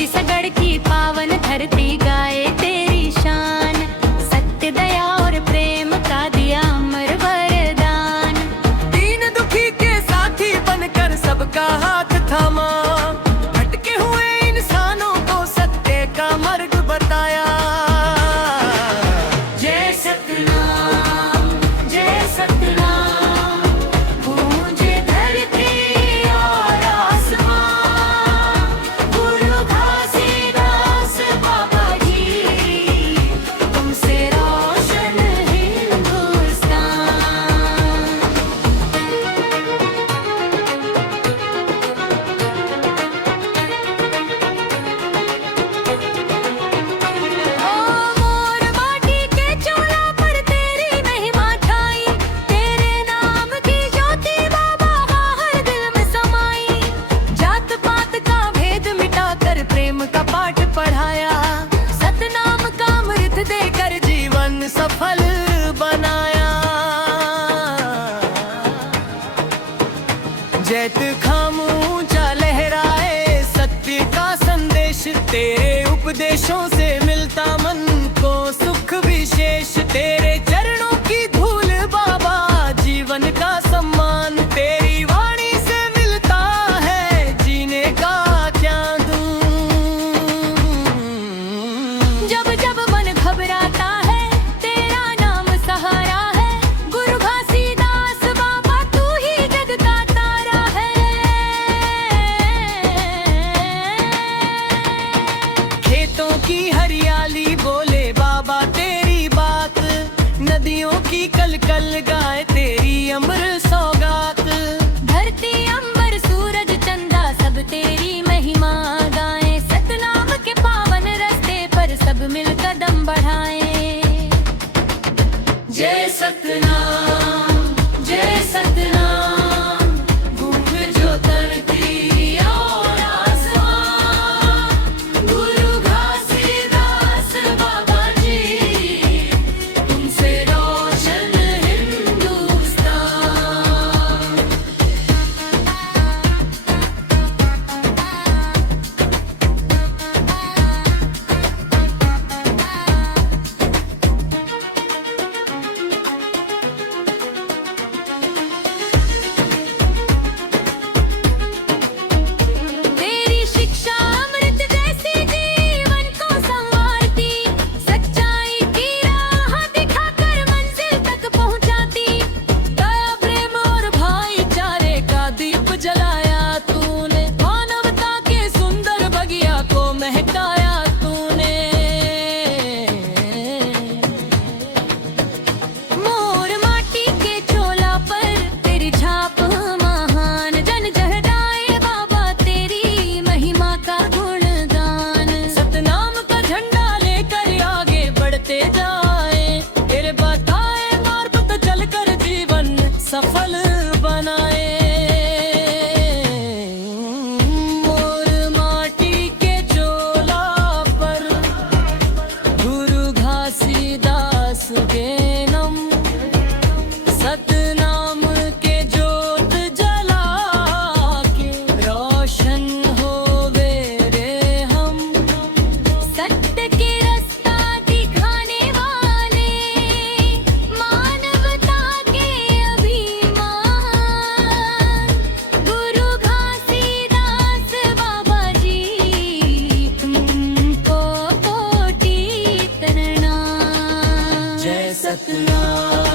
छत्तीसगढ़ की पावन धरती गाए तेरी शान, सत्य दया और प्रेम का दिया अमर वरदान। दीन दुखी के साथी बनकर सबका हाथ थामा, भटके हुए इंसानों को सत्य का मार्ग बताया। जय सतनाम, जय सतनाम, गूंजे धरती और आसमां। गुरु घासीदास बाबा जी, तुमसे रोशन हिंदुस्तान। ओ मोर माटी के चोला पर तेरी महिमा छाई, तेरे नाम की ज्योति बाबा हर दिल में समाई। जात पात का भेद मिटाकर प्रेम का पाठ पढ़ाया, सतनाम का अमृत देकर जीवन सफल बनाया। जैत खाम ऊंचा लहराए सत्य का संदेश, तेरे उपदेशों से मिलता मन को सुख विशेष। तेरे चरणों की धूल बाबा जीवन का सम्मान, तेरी वाणी से मिलता है जीने का क्या दूं। जब जब मन घबराता है तेरा नाम सहारा है। गुरु घासीदास बाबा तू ही जग का तारा है। खेतों की हरियाली बोले बाबा तेरी बात, नदियों की कलकल गाए तेरी अमर सौगात। धरती अंबर सूरज चंदा सब तेरी महिमा गाएं, सतनाम के पावन रास्ते पर सब मिल कदम बढ़ाएं। जय सतनाम, जय सतनाम, गूंज जो धरती और आसमां। गुरु घासीदास बाबा जी, तुमसे रोशन हिंदुस्तान। तेरी शिक्षा अमृत जैसी जीवन को संवारती, सच्चाई की राह दिखाकर मंजिल तक पहुंचाती। दया प्रेम और भाईचारे का दीप जलाया तूने, मानवता के सुंदर बगिया को महकाया तूने। मोर माटी के चोला पर तेरी छाप महान, जन जहराए बाबा तेरी महिमा का गुणगान। सतनाम का झंडा लेकर आगे बढ़ते जाए, तेरे बताए मार्ग पे चलकर जीवन सफल बनाए। मोर माटी के चोला पर गुरु घासीदास के नम, सतनाम के ज्योत जला के रोशन होवे रे हम। सत्य के रास्ता दिखाने वाले, मानवता के अभिमान। गुरु घासीदास बाबा जी, तुमको कोटि प्रणाम। जय सतनाम।